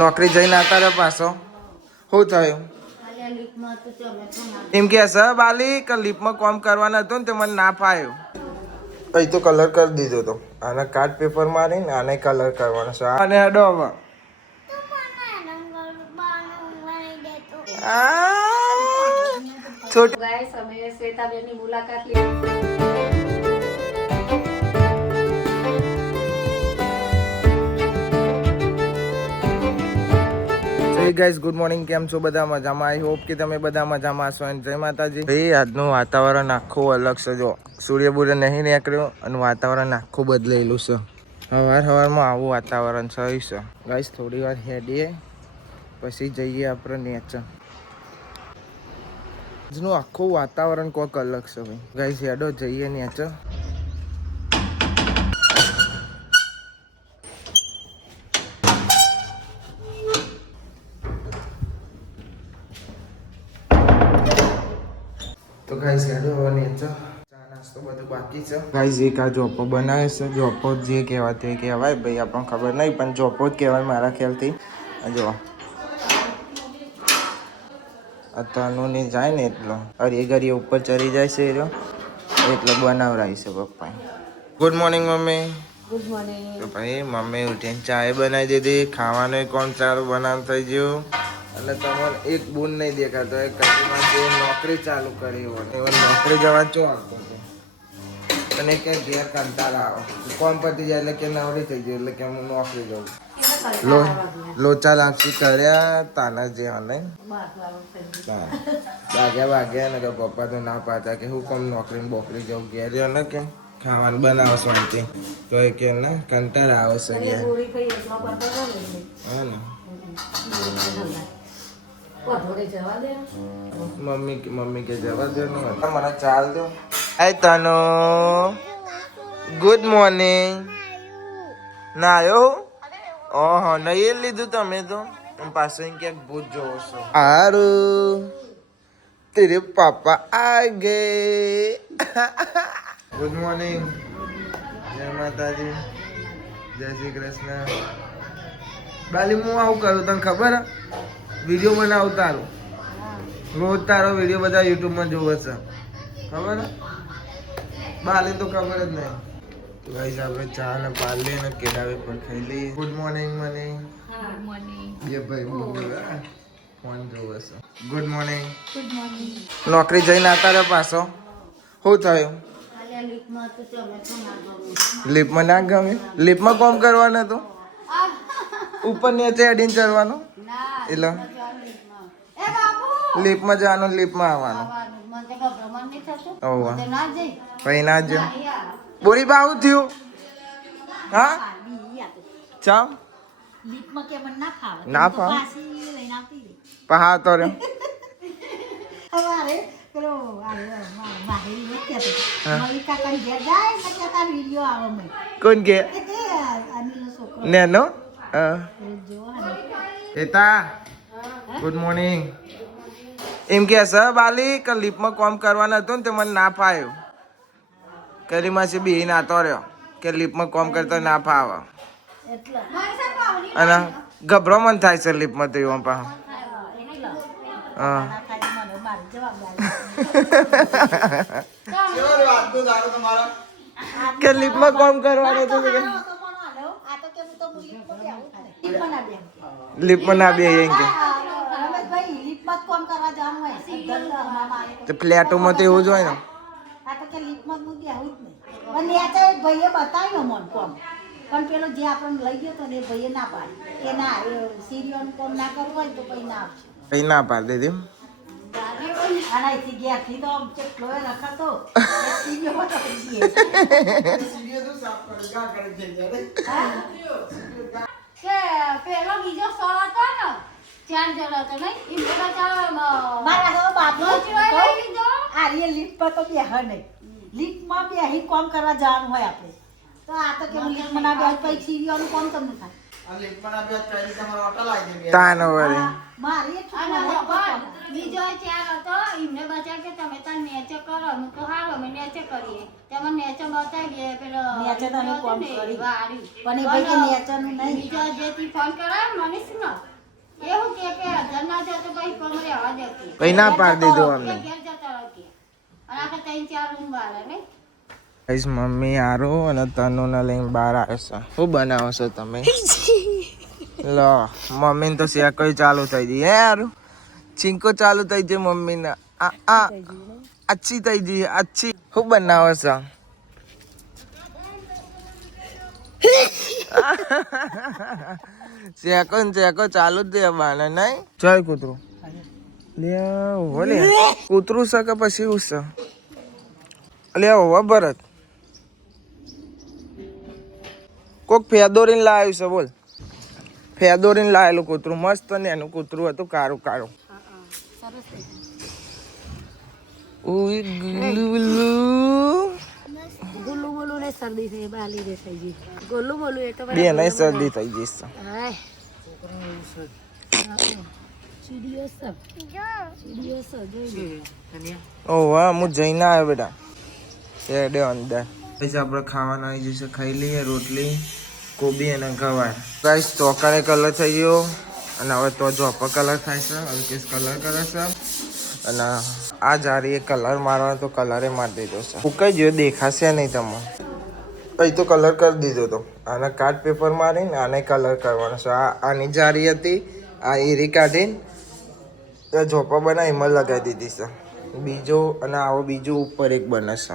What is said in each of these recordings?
નોકરી જઈને આવતા રહ્યો પાછો. શું થયું એમ કે સર બાલી કે લીપમાં કામ કરવાનું હતું ને તે મને ના ફાયું. અહીં તો કલર કરી દીધો તો. આને કાર્ડ પેપર મારીને આને કલર કરવાનો છે. અને હેડો હવે. છોટી ગાઈસ અમે શ્વેતાબેનની મુલાકાત લીધી. ગાઈસ ગુડ મોર્નિંગ, કેમ છો બધા? મજામાં? આઈ હોપ કે તમે બધા મજામાં હશો. અને જય માતાજી. ભાઈ આજનું વાતાવરણ આખું અલગ છે. જો સૂર્ય બુર્ય નહીં નીકળ્યો અને વાતાવરણ આખું બદલાયેલું છે. સવારમાં આવું વાતાવરણ છે. ગાઈસ થોડી વાર હેડીએ પછી જઈએ આપણે નેચર. આજનું આખું વાતાવરણ કોઈક અલગ છે ભાઈ. ગાઈસ હેડો જઈએ નેચર. તો ગાઈસ હેડો હવે નેચર. ચા નાસ્તો બધું બાકી છે. ગાઈસ એક આ જોપો બનાવે છે. જોપો જે કહેવાય તે કહેવાય ભાઈ, આપણને ખબર નહીં પણ જોપો જ કહેવાય મારા ખ્યાલથી. જો અત્યારનું ને જાય ને એટલો અરે ઘરે ઉપર ચડી જાય છે એટલે બનાવરાય છે પપ્પા. Good morning mummy. Good morning. તો ભાઈ મમ્મી ઉઠીને ચાય બનાવી દીધી. ખાવાનું કોણ ચાલુ બનાવ થઈ ગયું. અને તમારે એક બૂન નહીં દેખાતો એ કચીમાં જે નોકરી ચાલુ કરી હોય એવો નોકરી જવા ચો આવતો હતો અને કે ઘેર કંટાળા આવો કોમ પતી જાય એટલે કે નવરી થઈ જાય એટલે કે હું નોકરી જઉં. લોચા લાપસી કર્યા તાના જે હને વાગ્યા ને કે પપ્પા તો ના પાડતા કે હું કોમ નોકરી બોકરી જવું ઘેર ને કે ખાવાનું બનાવો શાંતિ તો એ કે ને કંટાળા આવે છે ઘેર. હા ને મમ્મી કે જવા દે ને મને ચાલ દો. હાય તનો ગુડ મોર્નિંગ. ના આવ્યો ઓહો નહીં લીધું તમે તો પાછું ક્યાંક ભૂત જોવો છો. હારું તેરે પાપા આ ગયે. Good morning. જય માતાજી, જય શ્રી કૃષ્ણ. બાલી હું આવું કરું તને ખબર હે? વિડીયો બનાવું તારું રોજ તારો વિડીયો બધા યુટ્યુબમાં જોવે છે ખબર હે? બાલી તો ખબર જ નહીં. તો ગાઈસ આપણે ચા ને પાર્લે ને કેળા વેફર ખાઈ લઈએ. ગુડ મોર્નિંગ મને. Good morning. બે ભાઈ બોલ ફોન જોવે છે. Good morning. Good morning. નોકરી જઈને આવતા રહ્યો પાછો. શું થયું? લીપમાં ના ગમે? લીપમાં કોમ કરવાનું હતું ઉપર નીચે હેડીને ચડવાનું એટલે લીપમાં જવાનું લીપમાં આવવાનું. પછી ના જ બોરી બાહુ થયું. હા ચામ ના ફાવ પહા તો રે કોણ કે નેનો એતા ગુડ મોર્નિંગ. એમ કે સર બાલી કે લીપમાં કામ કરવાનું હતું ને તે મને ના ફાયું. કરીમાંથી બી નાતો રહ્યો કે લીપમાં કામ કરતો ના ફાવે અને ગભરો મન થાય છે લીપમાં તો એવું પા. હા કે લીપમાં કામ કરવાનું હતું લીપમાં ના બે એમ કે ફ્લેટોમાં તો એવું જ હોય ને. પણ પેલો જે આપણને લઈ ગયો તો ને ભાઈએ ના પાડી કે ના સિરિયલ કોમ ના કરવું હોય તો પછી ના આવશે. કઈ ના પાડી દીધી. પેલો બીજો સો હતો ને ચાર જણો હતો નહીં લીફ્ટ પર તો બેહ નહીં. લીફ્ટમાં બેહી કોમ કરવા જવાનું હોય આપણે તો આ તો કે લીફ્ટમાં ના બેહ પછી સિરિયલનું કોમ તમને થાય. તાનો વળી મારી બીજો ચાર હતો એમને બચા કે તમે તાર નેચે કરો હું તો હારો અમે નેચે કરીએ તમે નેચે બતાવી દે પેલો નેચે તો અમે કોમ કરી. વાડી પણ એ ભાઈ કે નેચરનું નહીં. બીજા જેથી ફોન કરાય મનીષ નો એવું કે હજાર ના જાય તો ભાઈ કમરે આવવા દે કે કઈ ના પાડી દીધું અમને ઘેર જતા રહો કે અને આખા 3-4 રૂમ વાળા ને ગાઈસ મમ્મી આરો અને તનુને લઈને બહાર આવે છે શું બનાવો છો તમે લો મમ્મીને તો શેક ચાલુ થઈ ગઈ હે યારું ચીંકો ચાલુ થઈ ગઈ મમ્મીને આ અચ્છી થઈ ગઈ અચ્છી શું બનાવો છો શેકો ચાલુ જ દે બાને નહીં ચાલ કૂતરું લે ઓહો લે કૂતરું છે કે પછી ઉસ લે ઓહો ભરત કોક ફેદોરીને લાવ્યું છે બોલ ફેદોરીને લાવેલું કૂતરું મસ્ત ને એનું કૂતરું હતું કાળું કાળું ઉઈ ગુલ્લુ ગુલ્લુ ગુલ્લુ બોલું ને શરદી થઈ બાલી રે થઈ ગઈ ગુલ્લુ બોલું એ તો બે નહીં શરદી થઈ ગઈ છે ચીડિયો સબ જોઈ ઓહો હું જઈને આવ્યો બેટા શેડે અંદર પછી આપણે ખાવાના આવી જશે ખાઈ લઈએ રોટલી કોબી અને ગવાર ગાઈસ ચોકાને કલર થઈ ગયો અને હવે તો જોપર કલર થાય છે હલકેશ કલર કરે છે અને આ જારી કલર મારવાનો તો કલરે મારી દીધો છે ફૂકાઈ ગયો દેખાશે નહીં તમને અહીં તો કલર કરી દીધો તો આના કાર્ડ પેપર મારીને આને કલર કરવાનો છે આની જારી હતી આ એરી કાઢીને ઝોપા બનાવી એમાં લગાવી દીધી છે બીજો અને આવો બીજો ઉપર એક બને છે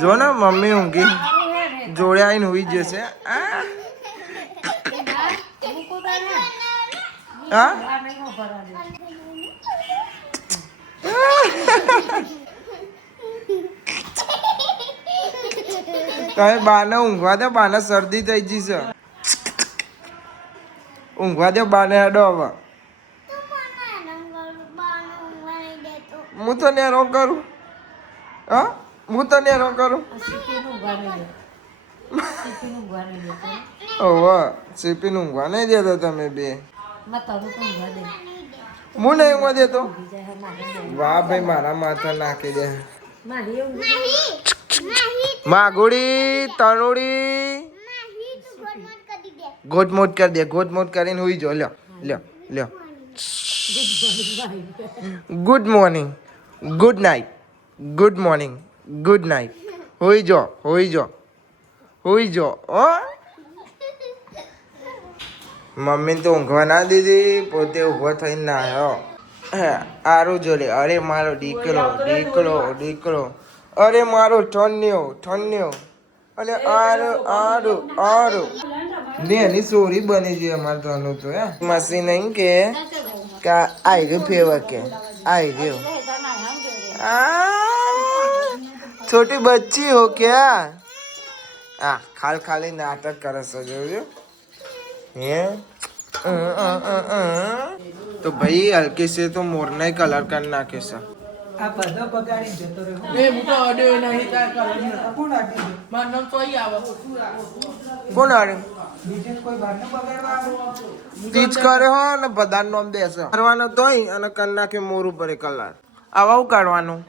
જો ને મમ્મી ઊંઘી જોડે આવીને હોઈ જશે હા તમે બાને ઊંઘવા દો બાને શરદી થઈ ગઈ છે ઊંઘવા દો બાને હેડો હવે હું તો નેરો કરું હા હું તો નેરો કરું ઓહો સીપી ઊંઘવા નહીં દેતો તમે બે હું નહીં ઊંઘવા દેતો વાહ ભાઈ મારા માથા નાખી દે માગુડી તણુડી ગોટમોટ કરી દે ગોટમોટ કરીને હુઈ જો લ્યો લ્યો લ્યો good morning good night good morning good night હોઈ જો હોઈ જો હોઈ જો ઓ મમ્મીને તો ઊંઘવા ના દીધી પોતે ઊભો થઈને ના આવ્યો આરું જો લે અરે મારો દીકરો દીકરો દીકરો અરે મારો ઠન્યો ઠન્યો અને આરું આરું આરું ને એની સોરી બની છે અમારે તનું તો હે મસી નહીં કે આઈ ગયો ફેવર કે આઈ ગયો छोटी बच्ची हो क्या खाली नाटक करे છે જોજો હે તો ભાઈ હલકે से तो मोरना कलर कर नाखे છે આ બધો બગાડી જતો રહ્યો એ હું તો અડ્યો નહીં તાર કલર કોણ આટી દે મારું નામ તો અહીં આવે કોણ આડે બીજે કોઈ બહારનો બગાડવા આવ્યો? ટીચ કરે હો ને બધાન નામ દેશે કરવાનો તોય અને કર નાખે મોર ઉપર કલર આવું કાઢવાનું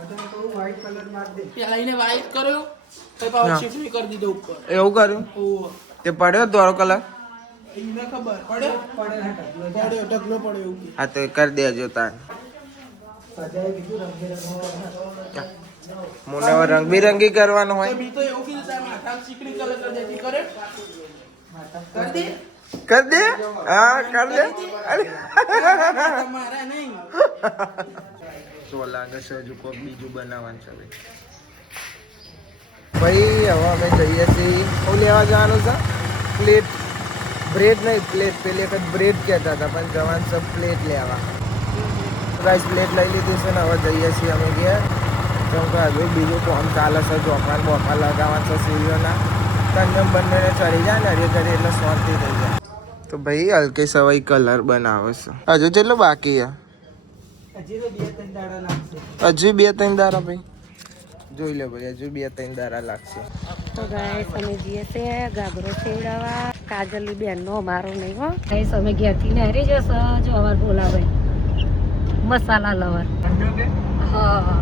બધાને કહું white કલર માર દે. પેલા એને વાઇટ કર્યો પછી પાછો શિફ્ટ કરી દીધો ઉપર એવું કર્યું ઓહો તે પડ્યો દોરો કલર એને ખબર પડ્યો પડેલ હે ઢગલો. પડ્યો ઢગલો પડ્યો એવું કે હા તો કરી દેજો તાર સજાએ કીધું રંગબેરંગી કલર. મને હવે રંગબેરંગી કરવાનું હોય બી તો એવું કીધું તાર માથામાં ચીકણી કલર કરી દેતી કરે કરી દે કર દે હા કર દે અરે મારા નહીં તો લાગે છે હજુ કોઈક બીજું બનાવવાનું છે ભાઈ હવે અમે જઈએ છીએ શું લેવા જવાનું છે પ્લેટ બ્રેડ નહીં પ્લેટ પેલી વખત બ્રેડ કહેતા હતા પણ જવાનું છે પ્લેટ લેવા રાઈસ પ્લેટ લઈ લીધી છે ને હવે જઈએ છીએ અમે ઘેર કેમ કે હજુ બીજું કામ ચાલે છે ચોપાન બોપા લગાવવાનું છે સીરીઓના કંજમ બંનેને ચડી જાય ને હરી કરી એટલે શાંતિ થઈ જાય. તો ભાઈ હલકે સવાઈ કલર બનાવે છે. હજુ કેટલો બાકી છે? હજી તો 2-3 દાડા લાગશે. હજુ 2-3 દાડા ભાઈ જોઈ લે ભાઈ, હજુ 2-3 દાડા લાગશે. તો ગાઈસ અમે જઈએ છે ગાભરો સેવડાવવા. કાજલની બેનનો અમારો નહીં હો. ગાઈસ અમે ઘેરથી ને હારી જશો. જો અમાર બોલાવે મસાલા લવર. હા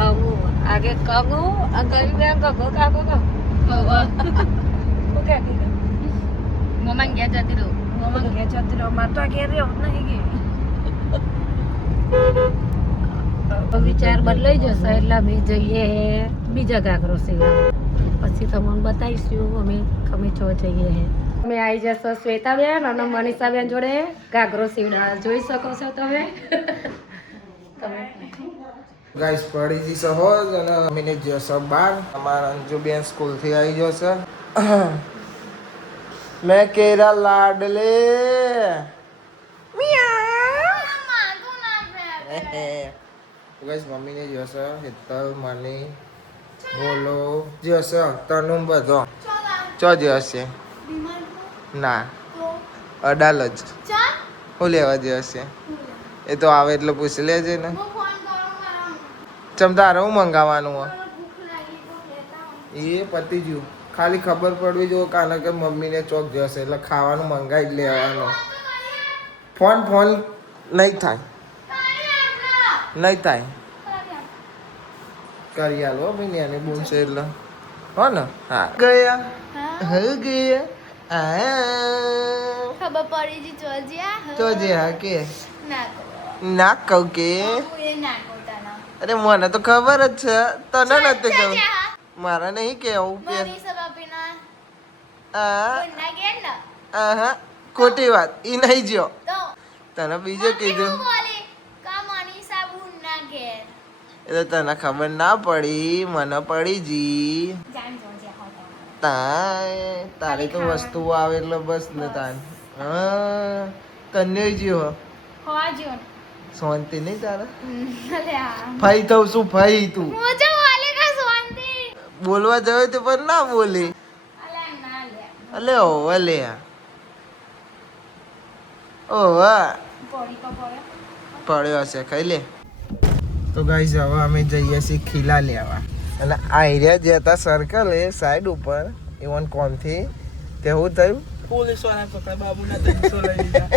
કાગુ આગે કાગુ અંગલી બેન કાગુ કાગુ કાગુ ઓકે મમ્મા ગયા જતી રહું. મમ્મા ઘેર જતી રહો. માર તો ઘેર રહ્યો નહીં ગઈ. વિચાર બદલાઈ જશે એટલે અમે જઈએ બીજા ગાગરો સેવડાવવા. પછી તમને બતાવીશું અમે ખમે છો જઈએ હે. અમે આવી જશો શ્વેતાબેન અને મનીષાબેન જોડે ગાગરો સીવડા. જોઈ શકો છો તમે. ગાઈસ પડી જઈ સહોજ અને અમીને જશો બહાર. અમારા અંજુબેન સ્કૂલથી આવી જશે. મેં કેરા લાડલે ગાઈસ મમ્મીને જશે હેતલ મની બોલો જશે તનું બધો ચો જશે ના અડાલજ હું લેવા જશે એ તો આવે એટલે પૂછી લેજે ને. ચમતા હું મંગાવવાનું હોય એ પતી ગયું. ખાલી ખબર પડવી જો કારણ કે મમ્મીને ચોક જશે એટલે ખાવાનું મંગાવી જ લેવાનું. ફોન નહીં થાય કરી આલો ભાઈ ને બોન છે એટલે હો ને. હા ગયા ખબર પડી જી ચોજ્યા તો જે હા કે ના ના કહું કે એ ના કોતાના અરે મને તો ખબર જ છે તને નથી કહું. મારે નહીં કેવું કે મમ્મી સબાપીના આ ના ગેર ન આહા ખોટી વાત ઈ નહીં જ્યો તો તને બીજું કીધું બોલે કા મનીષા બુન ના ગેર એટલે તને ખબર ના પડી મને પડી જી. જાણ જોજ્યા હોતા તારી તો વસ્તુઓ આવે એટલે બસ ને તાન હા તને જ્યો હોજો શાંતિ નહીં તારે અલે આ ફાઈ થઉં શું ફાઈ તું મોજો વાલે કા સોંતી બોલવા જવે તો પણ ના બોલે. અલે ના લે અલે ઓ લે ઓ વાહ પોડી કો પોડે પડ્યો હશે ખાઈ લે. તો ગાઈસ હવે અમે જઈએ છીએ ખીલા લેવા અને આઈડિયા જે હતા સર્કલ એ સાઈડ ઉપર ઇવન કોનથી તે શું થયું પોલીસ વાળા પકડા બાબુના 300 લઈ લીધા.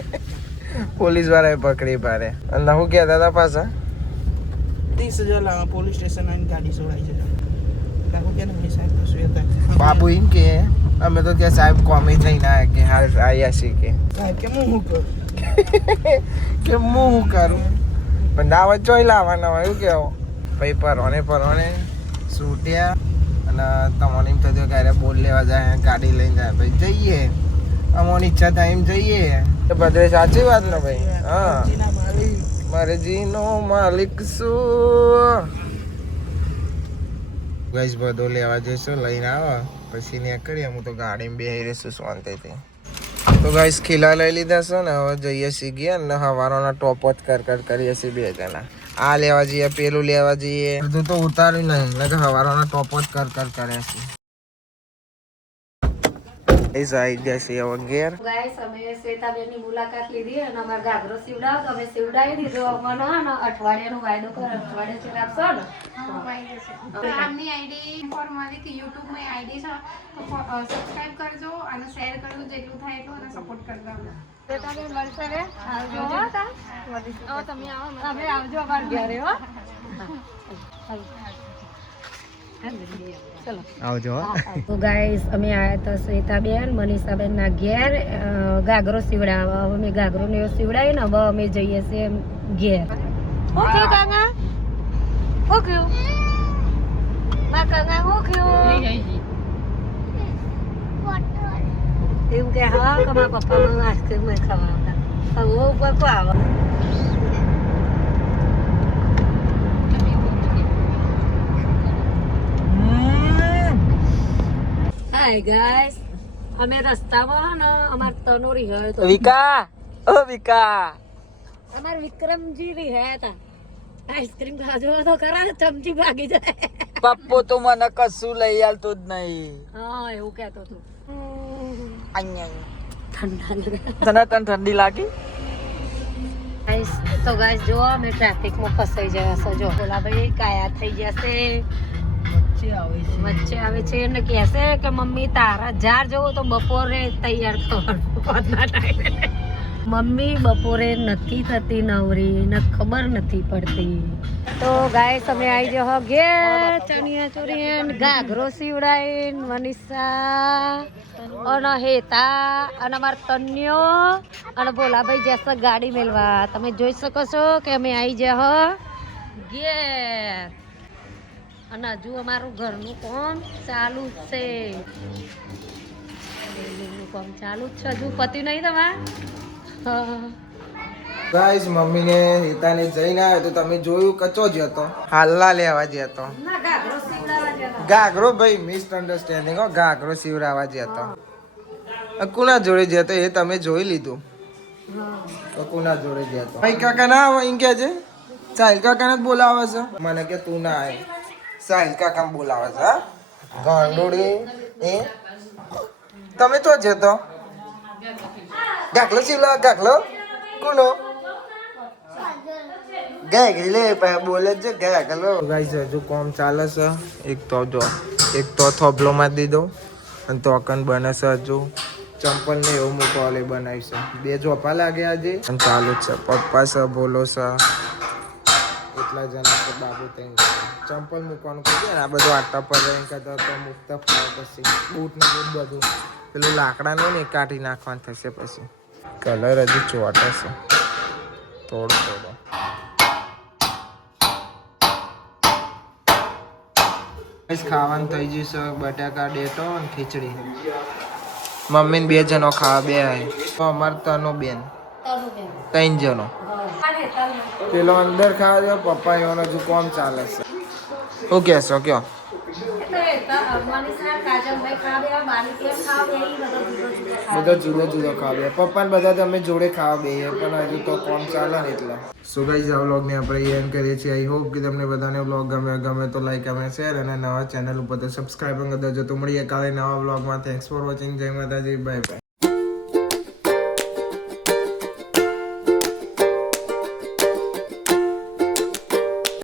પોલીસ વાળાએ પકડી પાડે અને શું કહેતા હતા પાછા 30,000 લાવા પોલીસ સ્ટેશન આવીને ગાડી સોડાઈ છે. કાકો કે નહીં સાહેબ તો સુયતા બાબુ એમ કે અમે તો ત્યાં સાહેબ કોમી જઈને આવ્યા કે હાલ આવ્યા છીએ કે સાહેબ કે હું કરું કે હું શું કરું પણ દાવત જોઈ લાવવાના હોય એવું કેવો પછી પરવાને સૂટ્યા અને તમને એમ થતું ક્યારે બોલ લેવા જાય ગાડી લઈને જાય પછી જઈએ અમારી ઈચ્છા થાય એમ જઈએ. બધે સાચી વાત ને ભાઈ. હા જીના મારી મારે જીનો માલિક શું ગાઈસ બધો લેવા જઈશું લઈને આવો પછી ને કરીએ. હું તો ગાડીમાં બેસી રહીશું શાંતિથી. તો ગાઈસ ખીલા લઈ લીધા છે ને હવે જઈએ છીએ ગયા ને હવારોના ટોપ જ કર કરીએ છીએ 2 જણા. આ લેવા જઈએ પેલું લેવા જઈએ બધું તો ઉતાર્યું નહીં એટલે હવારોના ટોપ જ કર કરે છે. આવી ગયા છે હવે ઘેર. ગાઈસ અમે શ્વેતાબેનની મુલાકાત લીધી અને અમાર ગાગરો સીવડાવ તો અમે સીવડાવી દીધો. અમને ને અઠવાડિયાનો વાયદો કર અઠવાડિયે છે આપશો ને આમની આઈડી ફોર્માલિટી યુટ્યુબમાં આઈડી છે તો સબસ્ક્રાઇબ કરજો અને શેર કરજો જેટલું થાય એટલું અને સપોર્ટ કરજો અમને. શ્વેતાબેન મળશે રે આવજો હો તા તમે આવજો અમાર ઘરે હો. ચલો આવજો. તો ગાઈસ અમે આયા તો શ્વેતાબેન મનીષાબેન ના ઘેર ગાગરો સીવડાવવા. હવે અમે ગાગરો ને સીવડાવી ને હવે અમે જઈએ છીએ ઘેર. ઓકે કાકા ઓકે મા કાકા ઓકે એમ કે હા કે મારા પપ્પા મને આઈસ્ક્રીમ નહીં ખાવા હવે ઉપર કો આવે. હાય ગાઈસ અમે રસ્તામાં ને અમાર તનોરી હોય તો વિકા અમાર વિક્રમજી રી હે તા આઈસ્ક્રીમ ખાજો તો કરા ચમચી ભાગી જાય. પપ્પો તો મને કશું લઈ આલતો જ નહીં. હા એવું કહેતો હતો. ઠંડા ઠંડા તને ઠંડી લાગી? ગાઈસ તો ગાઈસ જો અમે ટ્રાફિકમાં ફસાઈ ગયા છે. જો બોલા ભાઈ કાયા થઈ જશે, વચ્ચે આવે છે અને કહેશે કે મમ્મી તારા જાર જવો તો બપોરે તૈયાર થવાનું. મમ્મી બપોરે નથી થતી નવરી, ને ખબર નથી પડતી. તો ગાઈસ અમે આવી જાઓ ઘેર, ચણિયા ચોરી ઘાઘરો સીવડાવીને મનીષા અને હેતા અને અમાર તન્યો અને ભોલાભાઈ જશે ગાડી મેળવા. તમે જોઈ શકો છો કે અમે આવી જાઓ ઘેર અને હજુ અમારું ઘરનું કામ ચાલુ જ છે. બિલ્ડિંગનું કામ ચાલુ જ છે, હજુ પત્યું નહીં તમારે. ગાઈસ મમ્મીને હિતાને જઈને આવ્યો તો તમે જોયું કચો જ હતો, હાલના લેવા જ હતો. ઘાઘરો ભાઈ મિસઅન્ડરસ્ટેન્ડિંગ હો, ઘાઘરો સીવડાવવા જ હતો. કુના જોડે જ હતો એ તમે જોઈ લીધું. તો કુના જોડે જ હતો? ભાઈ કાકા ના આવે એમ કે છે, સાહિલ કાકાને જ બોલાવે છે. મને કે તું ના આવે, સાહિલ કાકા બોલાવે છે. હા ગાંડોડી એ તમે તો જ હતો. ગાખલો સીવડાવ, ગાખલો કોનો ગાય લે બોલે છે ગાખલો. ગાઈસ હજુ કોમ ચાલે છે. એક તો જો એક તો થોભલો માં દીધો અને તોકન બને છે. હજુ ચંપલ ને એવું મૂકવા બનાવી છે. બે જોપા લાગ્યા આજે અને ચાલુ જ છે. પપ્પા છે, બોલો છે, એટલા જણા છે. બાબુ ત્યાં ચંપલ મૂકવાનું કહી ને આ બધું આટા પર કરતા તો મૂકતા ફાવ પછી બૂટ ને બૂટ બધું પેલું લાકડાનું ને કાઢી નાખવાનું થશે. પછી કલર હજુ ચોટે છે થોડો થોડો. ખાવાનું થઈ ગયું છે. બટાકા ડેટો અને ખીચડી. મમ્મી ને 2 જણો ખાવા બે તો અમારે તનો બેન 3 જણો. પેલો અંદર ખાવા દો, પપ્પા એવાનો હજુ કોમ ચાલે છે. શું કહેશો કયો? બધા જુદો જુદો ખાવા. પપ્પા ને બધા તમે જોડે ખાવા બેહીએ પણ હજુ તો કોમ ચાલે ને એટલે. સો ગાઈઝ આ વ્લોગને આપણે એન્ડ કરીએ છીએ. આઈ હોપ કે તમને બધાને વ્લોગ ગમે તો લાઈક કમેન્ટ શેર અને નવા ચેનલ ઉપર તો સબસ્ક્રાઈબ કરી દેજો. તો મળીએ કાલે નવા વ્લોગમાં. Thanks for watching. જય માતાજી, બાય બાય.